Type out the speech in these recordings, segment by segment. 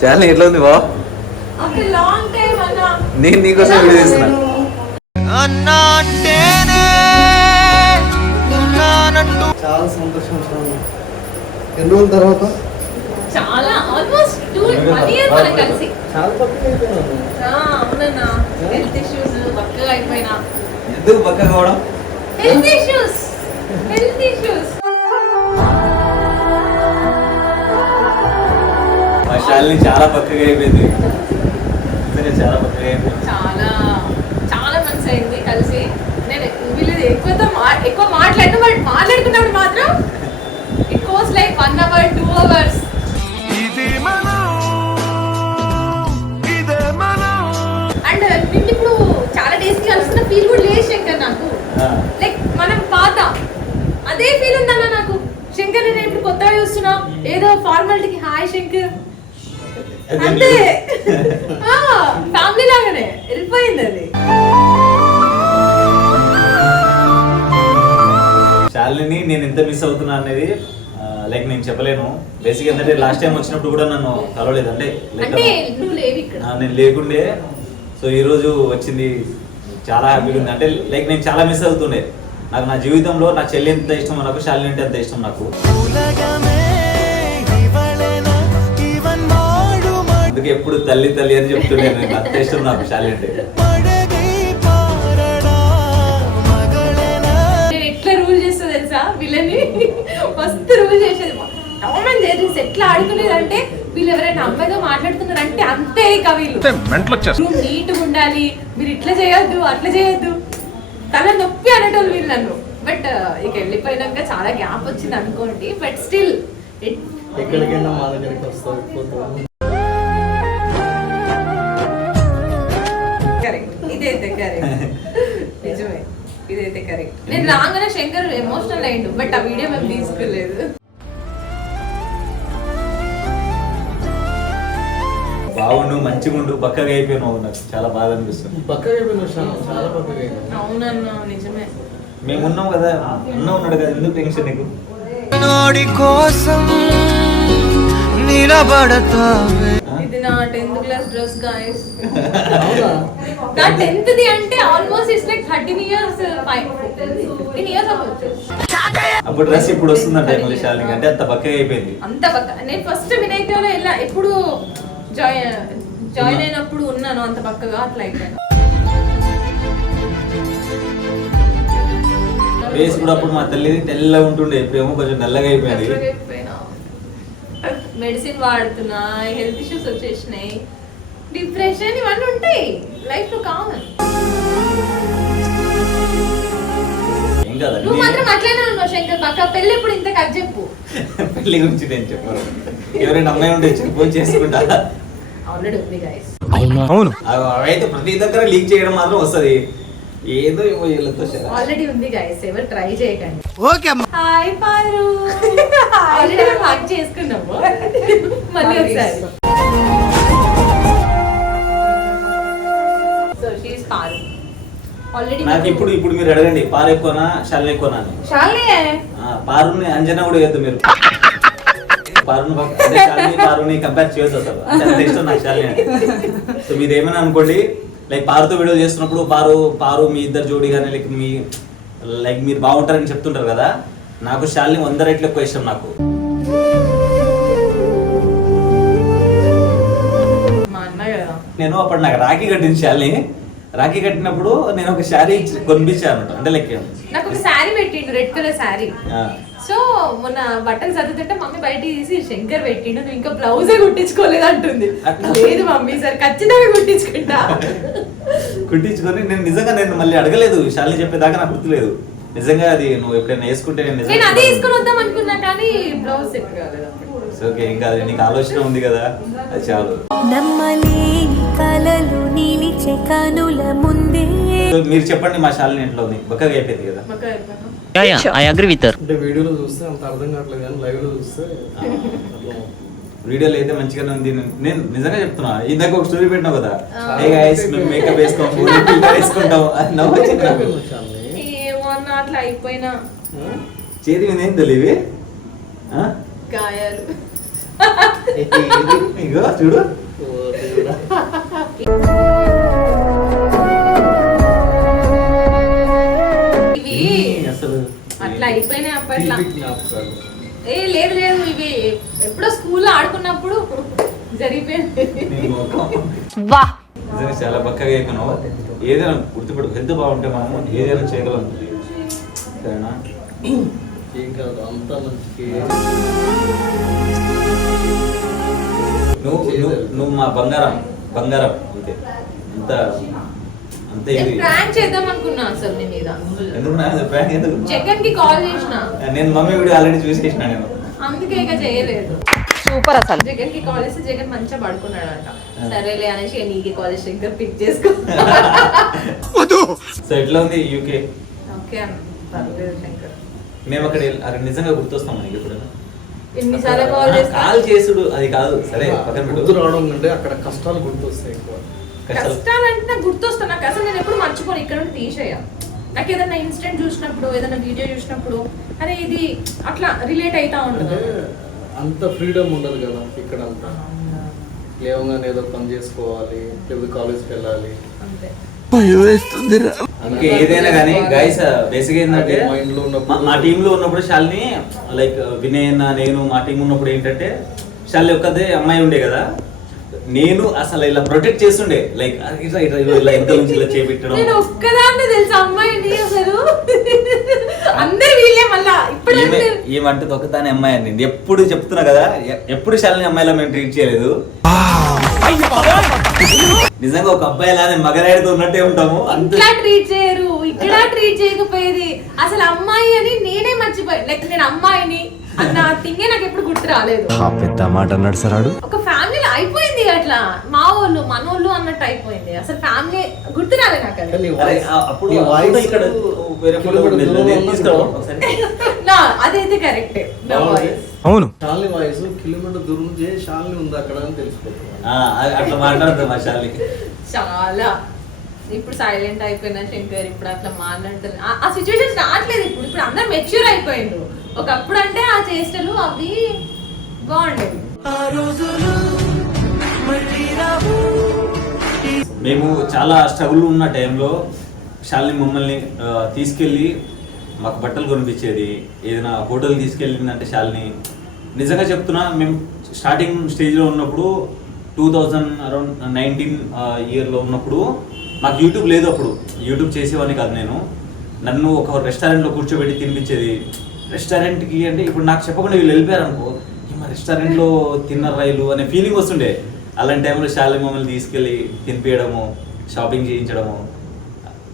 శాలిని ఎట్లా ఉంది బా ఆఫ్టర్ లాంగ్ టైం అన్న. నేను నీకోసం వీడియో తీస్తున్నా. చాలా సంతోషం ఎన్ని రోజుల తర్వాత? చాలా ఆల్మోస్ట్ టూ వన్ ఇయర్ మనం కలిసి. చాలా హెల్త్ ఇష్యూస్ పక్కగా అయిపోయినా. ఎందుకు పక్క కావడం health issues health issues Shalini చాలా పక్కగా అయిపోయింది. నిజంగా చాలా పక్కగా అయిపోయింది. చాలా చాలా మంత్స్ అయింది కలిసి. నేను వీళ్ళు ఎక్కువ మా- ఎక్కువ మాట్లాడిన బట్ మాట్లాడుకున్నప్పుడు మాత్రం it goes like one hour two hours and నిన్ను ఇప్పుడు చాలా డేస్కి కలుస్తున్న ఫీల్ కూడా లేదు శంకర్ నాకు. లైక్ మనం పాత అదే ఫీల్ ఉందన్న నాకు. శంకర్ నేను ఇప్పుడు కొత్తగా చూస్తున్నా. ఏదో ఫార్మాలిటీకి హాయ్ శంకర్. అంతే ఫ్యామిలీ లాగానే వెళ్ళిపోయింది అది. శాలిని నేను ఎంత మిస్ అవుతున్నా అనేది లైక్ నేను చెప్పలేను. బేసిక్ ఏంటంటే లాస్ట్ టైం వచ్చినప్పుడు కూడా నన్ను కలవలేదు. అంటే నేను లేకుండే. సో ఈ రోజు వచ్చింది చాలా హ్యాపీగా ఉంది. అంటే లైక్ నేను చాలా మిస్ అవుతుండే. నాకు నా జీవితంలో నా చెల్లి ఎంత ఇష్టం నాకు శాలిని అంటే ఎంత ఇష్టం నాకు. అందుకే ఎప్పుడు తల్లి తల్లి అని చెప్తుండే నాకు అంత ఇష్టం నాకు అంటే నేను ఎట్లా రూల్ చేస్తా తెలుసా? వీళ్ళని మస్తు రూల్ చేసేది జెర్రీస్ ఎట్లా ఆడుకునేది అంటే వీళ్ళు ఎవరైనా అమ్మాయితో మాట్లాడుతున్నారు అంటే అంతే ఇక వీళ్ళు. రూమ్ నీట్గా ఉండాలి. మీరు ఇట్లా చేయొద్దు అట్లా చేయొద్దు. తల నొప్పి అనేటోళ్ళు వీళ్ళు నన్ను. బట్ ఇక వెళ్ళిపోయినాక చాలా గ్యాప్ వచ్చింది అనుకోండి. బట్ స్టిల్ ఎక్కడికైనా మా దగ్గరికి వస్తావు రాగానే శంకర్ ఎమోషనల్ అయ్యిండు బట్ ఆ వీడియో మేము తీసుకోలేదు. బాగుండు మంచిగా ఉండు పక్కగా అయిపోయినావు నాకు. చాలా బాధ అనిపిస్తుంది. పక్కగా అయిపోయినావు చాలా పక్కగా అవునన్నా నిజమే. మేము ఉన్నాం కదా అన్న ఉన్నాడు కదా ఎందుకు టెన్షన్ నీకు? నోడి కోసం నిలబడతావే. ఇది నా టెన్త్ క్లాస్ డ్రెస్ గాయస్ అవునా? నా టెన్త్ ది అంటే almost it's like thirteen years five fifteen years అవ్వచ్చు. అప్పుడు డ్రెస్ ఇప్పుడు వస్తుందంట అంటే అంత అయిపోయింది. అంత పక్క నేను ఫస్ట్ వినాయకులో ఎలా ఎప్పుడు జాయిన్ జాయిన్ అయినప్పుడు ఉన్నాను అంత పక్కగా అట్లా అయిపోయాను. ఫేస్ కూడా అప్పుడు మా తల్లి తెల్లగా ఉంటుండే ఇప్పుడేమో కొంచెం నల్లగా అయిపోయింది మెడిసిన్ వాడుతున్నా హెల్త్ ఇష్యూస్ వచ్చేసినాయి. డిప్రెషన్ ఇవన్నీ ఉంటాయి. లైఫ్లో కామన్ నువ్వు మాత్రం అట్లనే ఉన్నావు శంకర్. పక్క పెళ్ళి ఇప్పుడు ఇంత కట్ చెప్పు. పెళ్ళి గురించి నేను చెప్పాను. ఎవరైనా అమ్మాయి ఉంటే చెప్పు చేసుకుంటా. ఆల్రెడీ ఉంది గైస్ అవును. అవి- అవైతే ప్రతి దగ్గర లీక్ చేయడం మాత్రం వస్తది. ఏదో ఏమో వీళ్ళతో. ఆల్రెడీ ఉంది గైస్ ఎవరు ట్రై చేయకండి. ఓకే అమ్మా. హాయ్ పారు ఆల్రెడీ మేము హక్ చేసుకున్నాము. మళ్ళీ ఒకసారి. సో షీస్ పారు ఆల్రెడీ నాకు ఇప్పుడు ఇప్పుడు మీరు అడగండి. పాలు ఎక్కువనా శాలిని ఎక్కువనా అని. పారుని అంజనా కూడా వేద్దు మీరు. పారుని అంటే పారుని కంపేర్ చేయొద్దు అసలు. అంటే అంత ఇష్టం నాకు సో మీరు ఏమైనా అనుకోండి లైక్ పారుతో వీడియో చేస్తున్నప్పుడు పారు పారు మీ ఇద్దరు జోడి కానీ లైక్ మీ లైక్ మీరు బాగుంటారని చెప్తుంటారు కదా? నాకు శాలిని వంద రెట్లు ఎక్కువ ఇష్టం నాకు. నేను అప్పుడు నాకు రాఖీ కట్టింది శాలిని. రాఖీ కట్టినప్పుడు నేను ఒక శారీ కొనిపించాను అంటే లైక్ నాకు ఒక శారీ పెట్టిండు రెడ్ కలర్ శారీ. సో మొన్న బట్టలు చదువుతుంటే మమ్మీ బయట తీసి శంకర్ పెట్టిండు నువ్వు ఇంకా బ్లౌజే కుట్టించుకోలేదు అంటుంది. అట్లా? లేదు మమ్మీ సార్ ఖచ్చితంగా కుట్టించుకుంటా. కుట్టించుకొని నేను నిజంగా నేను మళ్ళీ అడగలేదు శాలిని చెప్పేదాకా నాకు గుర్తులేదు. నిజంగా అది నువ్వు ఎప్పుడైనా వేసుకుంటే నేను అదే తీసుకొని వద్దాం అనుకున్నా కానీ బ్లౌజ్ సెట్ కాలేదు ఓకే ఏం కాదు నీకు ఆలోచన ఉంది కదా? అది చాలు. నమ్మలేని కలలు నిలిచే కనుల ముందే. మీరు చెప్పండి మా శాలిని ఇంట్లో ఉంది. బక్కగా అయిపోయింది కదా. ఐ అగ్రి విత్ అంటే వీడియోలో చూస్తే అంత అర్థం కావట్లేదు కానీ లైవ్లో చూస్తే వీడియోలో అయితే మంచిగానే ఉంది. నేను- నిజంగా చెప్తున్నా ఇందాక ఒక స్టోరీ పెట్టినావు కదా. ఏ గైస్ మేము మేకప్ వేసుకోము ఫిల్టర్ వేసుకుంటాం. అని నవ్వు వచ్చింది నాకు. అయిపోయినావు శ్యామ్ని. ఏమో అన్న అట్లా అయిపోయినా. ఆ? చేతి మీద ఏం తెలియవి గాయాలు. ఇగో చూడు. అసలు అట్లా అయిపోయినాయి అప్పట్లో. ఏ లేదు లేదు ఇవి ఎప్పుడో స్కూల్లో ఆడుకున్నప్పుడు జరిగిపోయింది. వా. నిజంగా చాలా బక్కగా అయిపోయినావు ఏదైనా గుర్తుపెట్టు హెల్త్ బాగుంటే మనము ఏదైనా చేయగలం. సరేనా? ఏం కాదు అంతా మంచికి. నువ్వు నువ్వు నువ్వు మా బంగారం బంగారం అంతే. అంత అంతే ఇది. ప్రాంక్ చేద్దాం అనుకున్నా అసలు నీ మీద. ఎందుకు నా prank ఎందుకు జగన్కి కాల్ చేసిన. నేను మమ్మీ వీడియో ఆల్రెడీ చూసేసిన నేను. అందుకే ఇక చేయలేదు. సూపర్ అసలు. జగన్కి కాల్ చేస్తే జగన్ మంచిగా పడుకున్నాడంట. సరేలే అనేసి నీకే కాల్ చేసి ఇంకా పిక్ చేసుకో. సో ఎట్లా ఉంది యూకే ఓకే అన్న పర్లేదు శంకర్ మేము అక్కడ అక్కడ నిజంగా గుర్తొస్తాం మనకి ఎప్పుడైనా. ఎన్నిసార్లు కాల్ చేస్తా? కాల్ చేసుడు అది కాదు. సరే పక్కన గుర్తు పెట్టు రావడం కంటే అక్కడ కష్టాలు గుర్తొస్తాయి ఎక్కువ. కష్టాలు. కష్టాలంటే నాకు గుర్తొస్తా. నాకు అసలు నేను ఎప్పుడు మర్చిపోను. ఇక్కడ నుండి తీసేయ. నాకు ఏదైనా ఇన్సిడెంట్ చూసినప్పుడు ఏదైనా వీడియో చూసినప్పుడు అరే ఇది అట్లా రిలేట్ అవుతా అంటే ఉంటుంది అంత ఫ్రీడమ్ ఉండదు కదా ఇక్కడ అంతా. లేవగానే ఏదో పని చేసుకోవాలి లేకపోతే కాలేజ్కి వెళ్ళాలి. అంతే. అందుకే ఏదైనా కానీ గైస్ బేసిక్ ఏంటంటే లో ఉన్నప్పుడు- మా- మా టీమ్లో ఉన్నప్పుడు శాలిని లైక్ వినయ్ అన్న నేను మా టీం ఉన్నప్పుడు ఏంటంటే శాలిని ఒక్కదే అమ్మాయి ఉండే కదా. నేను అసలు ఇలా ప్రొటెక్ట్ చేస్తుండే. లైక్ ఇట్లా ఇట్లా ఇట్లా ఇలా ఎంత నుంచి ఇలా చేపెట్టడం. నేను ఒక్కదాన్ని తెలుసు అమ్మాయిని అసలు. అందరు వీళ్ళే మళ్ళా. ఇప్పుడు అమ్మాయి అండి ఎప్పుడు చెప్తున్నా కదా ఎప్పుడు శాలిని అమ్మాయిలా మేము ట్రీట్ చేయలేదు. నిజంగా ఒక అబ్బాయి లానే మగరాడితో ఉన్నట్టే ఉంటాము. అంతే ఇట్లా ట్రీట్ చేయరు. ఇక్కడ ట్రీట్ చేయకపోయేది. అసలు అమ్మాయి అని నేనే మర్చిపోయి. లైక్ నేను అమ్మాయిని అన్న థింగే నాకు ఎప్పుడు గుర్తు రాలేదు. పెద్ద మాట అన్నాడు సరాడు ఒక ఫ్యామిలీలో అయిపోయింది అట్లా. మా వాళ్ళు మనోళ్ళు అన్నట్టు అయిపోయింది. అసలు ఫ్యామిలీ గుర్తు రాలేదు నాకు అది. నీ అరే, voice- ఆ- అప్పుడు నీ అప్పుడు voice ఇక్కడ వేరే ఫోటో కిలోమీటర్ ఉండేది. దూరంలో నేను ఉంది తీసుకురావా కదా. ఒకసారి? నా అదైతే కరెక్టే నా. వాయిస్ అవును. షాలిని వాయిస్ కిలోమీటర్ దూరం నుంచి షాలిని ఉంది అక్కడ అని తెలిసిపోతుంది. అట్లా మాట్లాడుతుంది మా శాలిని చాలా. ఇప్పుడు సైలెంట్ అయిపోయినా శంకర్ ఇప్పుడు అట్లా మాట్లాడతారు ఆ- ఆ సిచ్యువేషన్స్ రావట్లేదు ఇప్పుడు. ఇప్పుడు అందరు మెచ్యూర్ అయిపోయిండ్రు. ఒకప్పుడు అంటే ఆ చేష్టలు అవి బాగుండేవి. మేము చాలా స్ట్రగుల్ ఉన్న టైంలో శాలిని మమ్మల్ని తీసుకెళ్ళి మాకు బట్టలు కొనిపించేది. ఏదైనా హోటల్ తీసుకెళ్ళిందంటే శాలిని. నిజంగా చెప్తున్నా మేము స్టార్టింగ్ స్టేజ్లో ఉన్నప్పుడు టూ థౌజండ్ అరౌండ్ నైన్టీన్ ఇయర్లో ఉన్నప్పుడు మాకు యూట్యూబ్ లేదు అప్పుడు. యూట్యూబ్ చేసేవాడిని కాదు నేను. నన్ను ఒక రెస్టారెంట్లో కూర్చోబెట్టి తినిపించేది. రెస్టారెంట్కి అంటే ఇప్పుడు నాకు చెప్పకుండా వీళ్ళు వెళ్ళిపోయారు అనుకో మా రెస్టారెంట్లో తిన్న రైలు అనే ఫీలింగ్ వస్తుండే. అలాంటి టైంలో శాలిని మమ్మల్ని తీసుకెళ్ళి తినిపించడము షాపింగ్ చేయించడము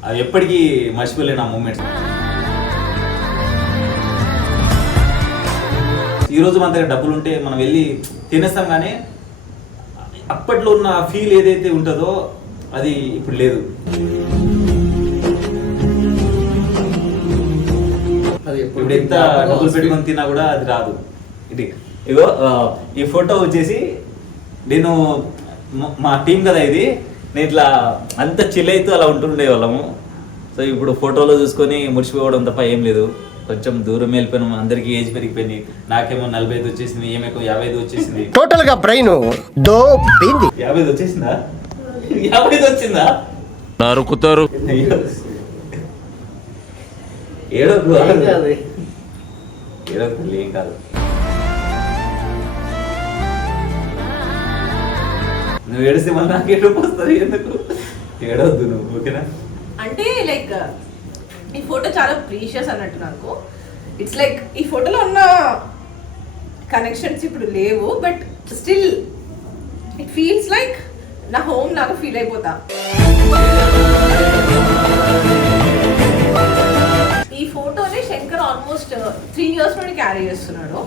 అవి ఎప్పటికీ మర్చిపోలేను ఆ మూమెంట్స్ ఈ రోజు మన దగ్గర డబ్బులు ఉంటే మనం వెళ్ళి తినేస్తాం కానీ అప్పట్లో ఉన్న ఫీల్ ఏదైతే ఉంటుందో అది ఇప్పుడు లేదు. ఇప్పుడు ఎంత డబ్బులు పెట్టుకొని తిన్నా కూడా అది రాదు. ఇది ఇగో ఈ ఫోటో వచ్చేసి నేను మ- టీం కదా ఇది. నేను ఇట్లా అంత చిల్ అలా ఉంటుండే వాళ్ళము సో ఇప్పుడు ఫోటోలో చూసుకొని మురిసిపోవడం తప్ప ఏం లేదు. కొంచెం దూరం వెళ్ళిపోయినాం. అందరికి ఏజ్ పెరిగిపోయింది. నాకేమో నలభై ఐదు వచ్చేసింది ఏమేకో యాభై ఐదు వచ్చేసింది. టోటల్గా బ్రెయిన్ యాభై ఐదు వచ్చేసిందా? యాభై ఐదు వచ్చిందా? నరుకుతారు. ఏడో అది ఏడో ఏం కాదు. నువ్వు ఏడిస్తే మళ్ళీ నాకు ఏడుపు వస్తుంది ఎందుకు? ఏడవద్దు నువ్వు ఓకేనా? అంటే లైక్ ఈ ఫోటో చాలా ప్రీషియస్ అన్నట్టు నాకు. ఇట్స్ లైక్ ఈ ఫోటోలో ఉన్న కనెక్షన్స్ ఇప్పుడు లేవు but still it feels like నా హోమ్ లాగా ఫీల్ అయిపోతా. ఈ ఫోటోని శంకర్ ఆల్మోస్ట్ త్రీ ఇయర్స్ నుండి క్యారీ చేస్తున్నాడు.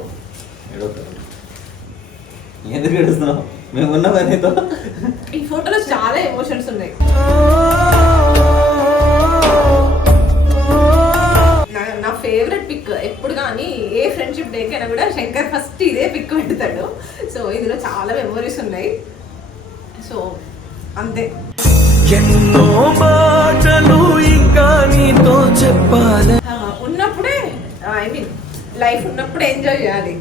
ఎందుకు ఏడుస్తున్నావు మేము ఉన్నాం ఈ ఫోటోలో చాలా ఎమోషన్స్ ఉన్నాయి. ఫేవరెట్ పిక్ ఎప్పుడు కానీ ఏ ఫ్రెండ్షిప్ డే కైనా కూడా శంకర్ ఫస్ట్ ఇదే పిక్ పెడతాడు. సో ఇందులో చాలా మెమరీస్ ఉన్నాయి. సో అంతే. ఎన్నో మాటలు ఇంకా నీతో చెప్పాలి. ఉన్నప్పుడే ఐ మీన్ లైఫ్ ఉన్నప్పుడే ఎంజాయ్ చేయాలి.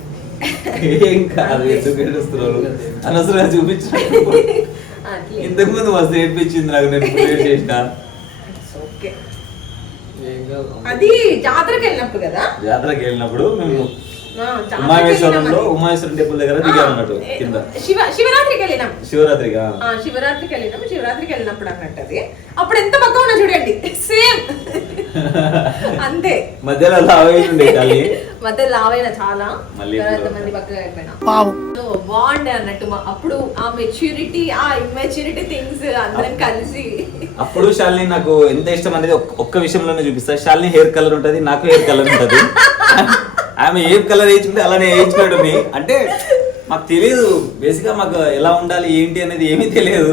ఏం కాదు ఎందుకు ఏడుస్తున్నారు? అనవసరంగా చూపించారు అట్లే. ఇంతకు ముందు మస్తు ఏడ్పించింది నాకు నేను చేసిన? ఓకే అది జాతరకి వెళ్ళినప్పుడు కదా? జాతరకి వెళ్ళినప్పుడు మేము ఉమామేశ్వరంలో. ఉమామేశ్వరం టెంపుల్ దగ్గర దిగాం అన్నట్టు కింద. శివ శివరాత్రికి వెళ్ళినాం. శివరాత్రిగా ఆ శివరాత్రికి వెళ్ళినాం. శివరాత్రికి వెళ్ళినప్పుడు అన్నట్టు అది. అప్పుడు ఎంత పక్క ఉన్నా చూడండి. సేమ్ అంతే. మధ్యలో అలా అవేయండి తల్లి. మధ్య లావైన చాలా. మళ్ళీ తర్వాత మంది పక్కగా అయిపోయినా సో, బాగుండే అన్నట్టు మా- అప్పుడు ఆ మెచ్యూరిటీ ఆ ఇమ్మెచ్యూరిటీ థింగ్స్ అందరం కలిసి. అప్పుడు శాలిని నాకు ఎంత ఇష్టం అనేది ఒక్క- ఒక్క విషయంలోనే చూపిస్తా. శాలిని హెయిర్ కలర్ ఉంటది నాకు హెయిర్ కలర్ ఉంటది. ఆమె ఏ కలర్ వేయించుకుంటే అలానే వేయించుకోవడం అంటే మాకు తెలియదు బేసిక్గా మాకు ఎలా ఉండాలి ఏంటి అనేది ఏమీ తెలియదు.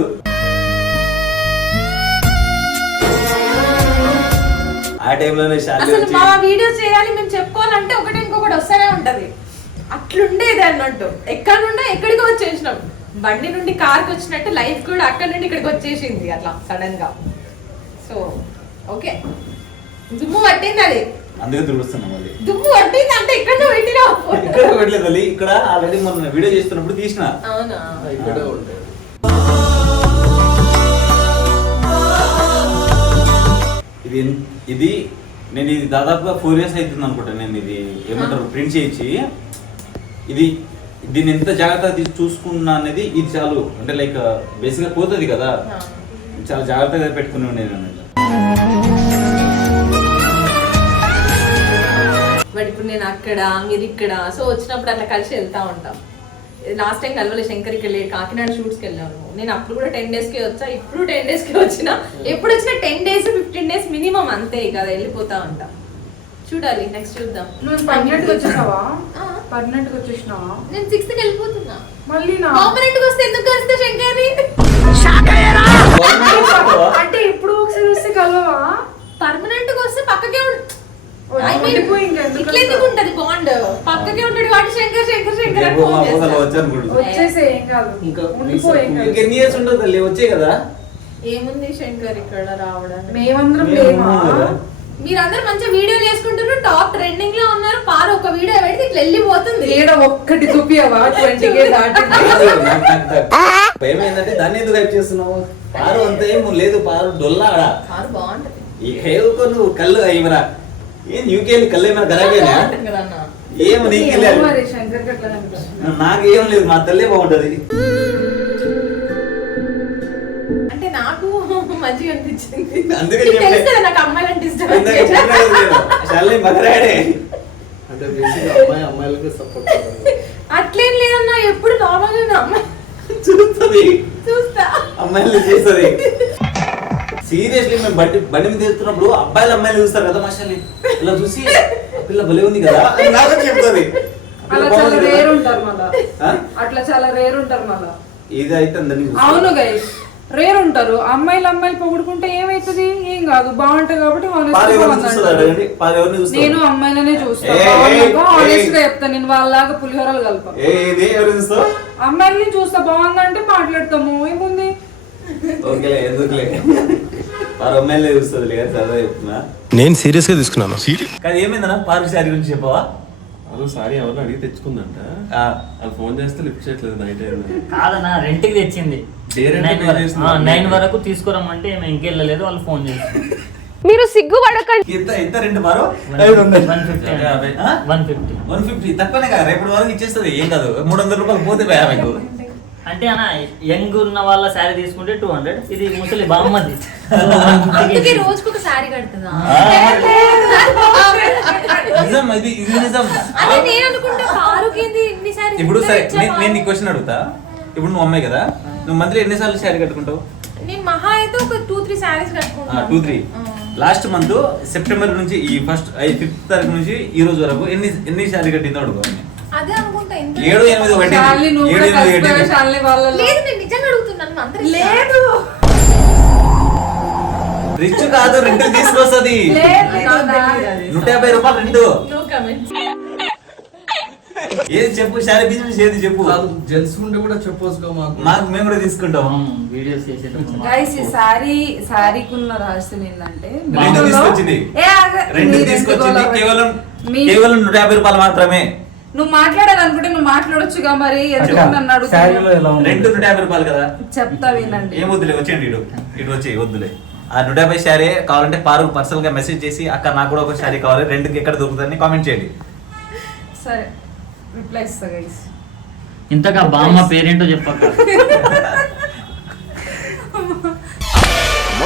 ఆ టైంలోనే అసలు మా వీడియో చేయాలి మేము చెప్పుకోవాలంటే ఒకటి ఇంకొకటి వస్తూనే ఉంటది. అట్లుండేది అన్నట్టు. ఎక్కడ నుండి ఎక్కడికి వచ్చేసినాం. బండి నుండి కార్కి వచ్చినట్టు లైఫ్ కూడా అక్కడ నుండి ఇక్కడికి వచ్చేసింది అట్లా సడన్గా. So okay. దుమ్ము పట్టింది అది అందుకే తుడుస్తున్నాం మళ్ళీ. దుమ్ము పట్టింది? అంటే ఇక్కడ పెట్టినా. ఇక్కడ పెట్టలేదు ఇక్కడ ఆల్రెడీ మొన్న వీడియో చేస్తున్నప్పుడు తీసిన. అవునా? ఇక్కడే ఇది ఇది నేను ఇది దాదాపుగా ఫోర్ ఇయర్స్ అవుతుంది అనుకుంటా నేను ఇది ఏమంటారు ప్రింట్ చేయించి. ఇది దీన్ని ఎంత జాగ్రత్తగా తీసి చూసుకున్నా అనేది ఇది చాలు. అంటే లైక్ బేసిక్గా పోతుంది కదా. చాలా జాగ్రత్తగా పెట్టుకుని బట్ ఇప్పుడు నేను అక్కడ మీరు ఇక్కడ సో వచ్చినప్పుడు అట్లా కలిసి వెళ్తా ఉంటాం. లాస్ట్ టైం కలవలే శంకర్కి వెళ్ళి కాకినాడ షూట్స్కి వెళ్ళాను. నేను అప్పుడు కూడా టెన్ డేస్కి వచ్చా ఇప్పుడు టెన్ డేస్కి వచ్చిన. ఎప్పుడు వచ్చినా ten days fifteen days minimum అంతే కదా వెళ్ళిపోతా ఉంటా చూడాలి నెక్స్ట్ చూద్దాం. నువ్వు పర్మనెంట్ వచ్చేసావా? ఆ, పర్మనెంట్ వచ్చేసినావా? నేను సిక్స్త్కి వెళ్ళిపోతున్నా. మళ్ళీ నా పర్మనెంట్కి వస్తే ఎందుకు కలుస్తా శంకర్ని? అంటే ఇప్పుడు ఒకసారి వస్తే కలవా? పర్మనెంట్కి వస్తే పక్కకే ఉంటది బాండ్ పక్కకే ఉంటాడు వాటి శంకర్ శంకర్ శంకర్ అని ఫోన్ వచ్చేసే ఏం కాదు. ఇంకా ఇయర్స్ ఉండదు తల్లి వచ్చే కదా? ఏముంది శంకర్ ఇక్కడ రావడానికి? మేమందరం లేమా. మీరందరూ మంచిగా వీడియోలు చేసుకుంటున్నారు టాప్ ట్రెండింగ్లో ఉన్నారు పారు ఒక వీడియో పెడితే ఇట్లా వెళ్ళిపోతుంది. ఏడ ఒక్కటి చూపియవా ట్వంటీ కే భయం ఏంటంటే దాన్ని ఎందుకు హైప్ చేస్తున్నావు? పారు అంత ఏం లేదు పారు డొల్లాడా? పారు బాగుంటది. ఏం యూకేళ్ళి కళ్ళు ఏమైనా ఖరాబేనా బాగుంటది కదా అన్న. ఏం నీకెళ్ళి ఏమో మరి శంకర్ గట్లా అనిపిస్తుంది నాకు ఏం లేదు మా తల్లే బాగుంటది. అంటే నాకు మంచిగా అనిపించింది. అందుకే నీకు నాకు ఇష్టం మగరాడే. అంటే అమ్మాయి అమ్మాయిలకి సపోర్ట్ అట్లేం లేదన్నా ఎప్పుడు నార్మల్గా అమ్మాయి. చూస్తుంది. చూస్తా. అమ్మాయిలు చేస్తుంది. సీరియస్లీ మేము బండి బండి మీద వెళ్తున్నప్పుడు అబ్బాయిలు అమ్మాయిలు చూస్తారు కదా మాషాలి ఇలా చూసి "ఆ పిల్ల భలే ఉంది కదా. అని నాకు చెప్తుంది "ఆ పిల్ల అలా చాలా రేర్ కదా." ఉంటారు మళ్ళా? అట్లా చాలా రేర్ ఉంటారు మళ్ళా. ఇది అయితే అందరినీ చూస్తారు. అవును గైస్ రేర్ ఉంటారు. అమ్మాయిలు అమ్మాయిలు పొగుడుకుంటే ఏమైతుంది? ఏం కాదు. బాగుంటాయి కాబట్టి పాలు ఎవరిని ఉందంటారు. చూస్తుంది అడగండి? పాలు ఎవరిని చూస్తారు? నేను అమ్మాయిలనే చూస్తాను ఏయ్, ఏయ్, ఆనెస్ట్గా ఏయ్. చెప్తాను నేను వాళ్ళలాగా పులిహోరలు కలప ఏ ఇది ఎవరిని చూస్తావు? అమ్మాయిలని చూస్తా. బాగుందంటే మాట్లాడతాము. ఏముంది? ఓకేలే ఎందుకులే. పారు అమ్మాయిలే చూస్తుంది కదా చదువు చెప్తున్నా. నేను సీరియస్గా తీసుకున్నాను కానీ ఏమైందన్నా? పార్క్ శారీ గురించి చెప్పవా? అదో సారీ ఎవరిని అడిగి తెచ్చుకుందంట. ఆ, అది ఫోన్ చేస్తే లిఫ్ట్ చేయట్లేదు నైట్ కాదన్నా రెంట్కి తెచ్చింది. నైన్ వరకు చేస్తున్నా. ఆ, నైన్ వరకు తీసుకురమ్మంటే మేము ఇంకెళ్ళలేదు వాళ్ళు ఫోన్ చేస్తారు. మీరు సిగ్గుపడకండి. ఎంత ఎంత రెండు పారు one fifty? One fifty one fifty. తక్కువనే కదా రేపటి వరకు ఇచ్చేస్తుంది. ఏం కాదు. మూడు వందల రూపాయలు పోతే మీకు. అంటే అన్న యంగ్ ఉన్న వాళ్ళ శారీ తీసుకుంటే టూ హండ్రెడ్ ఇది ముసలి బామ్మది. అందుకే రోజుకు ఒక శారీ కడుతుందా? నిజం ఇది ఇది నిజం. అదే నేను అనుకుంటా కారుకి ఏంది? ఇన్ని శారీస్ ఇప్పుడు సరే నేను నీ? క్వశ్చన్ అడుగుతా. ఇప్పుడు నువ్వు అమ్మాయి కదా నువ్వు మంత్లీ ఎన్నిసార్లు శారీ కట్టుకుంటావు? నేను మహా అయితే ఒక two three saris కట్టుకుంటాను. Two three last month September నుంచి ఈ ఫస్ట్ ఫిఫ్త్ తారీఖు నుంచి ఈ రోజు వరకు ఎన్ని ఎన్ని శారీ కట్టిందో అడుగు ఆమె. అదే అనుకుంటా ఎంత ఏడు ఎనిమిది ఒకటి. ఏడు ఎనిమిది ఒకటి. లేదు నేను నిజంగా అడుగుతున్నాను అందరూ లేదు. రిచ్ కాదు రెంట్ తీసుకొస్తుంది. నూట యాభై రూపాయలు కమెంట్స్ ఏది చెప్పు శారీ బిజినెస్ ఏది చెప్పు. జెంట్స్ ఉంటే కూడా చెప్పొచ్చుగా మాకు. మాకు మేము కూడా తీసుకుంటాం. వీడియోస్ చేసేటప్పుడు గైస్ ఈ సారీ సారీకి ఉన్న రహస్యం ఏంటంటే రెండు తీసుకొచ్చింది. రెండు తీసుకొచ్చింది కేవలం కేవలం నూట యాభై రూపాయలు మాత్రమే. నువ్వు మాట్లాడాలనుకుంటే నువ్వు మాట్లాడొచ్చుగా మరి ఎందుకు నన్ను శారీలో అడుగుతున్నావు ఎలా ఉంది? రెండు నూట యాభై రూపాయలు కదా. చెప్తా వినండి. ఏం వద్దులే వచ్చేయండి ఇటు. ఇటు వచ్చి వద్దులే. ఆ నూట యాభై శారీ కావాలంటే పారు పర్సనల్గా మెసేజ్ చేసి అక్క నాకు కూడా ఒక శారీ కావాలి రెండుకి ఎక్కడ దొరుకుతుందని కామెంట్ చేయండి. సరే రిప్లై ఇస్తా గైస్ ఇంతగా బామ్మ పేరేంటో చెప్పక్క.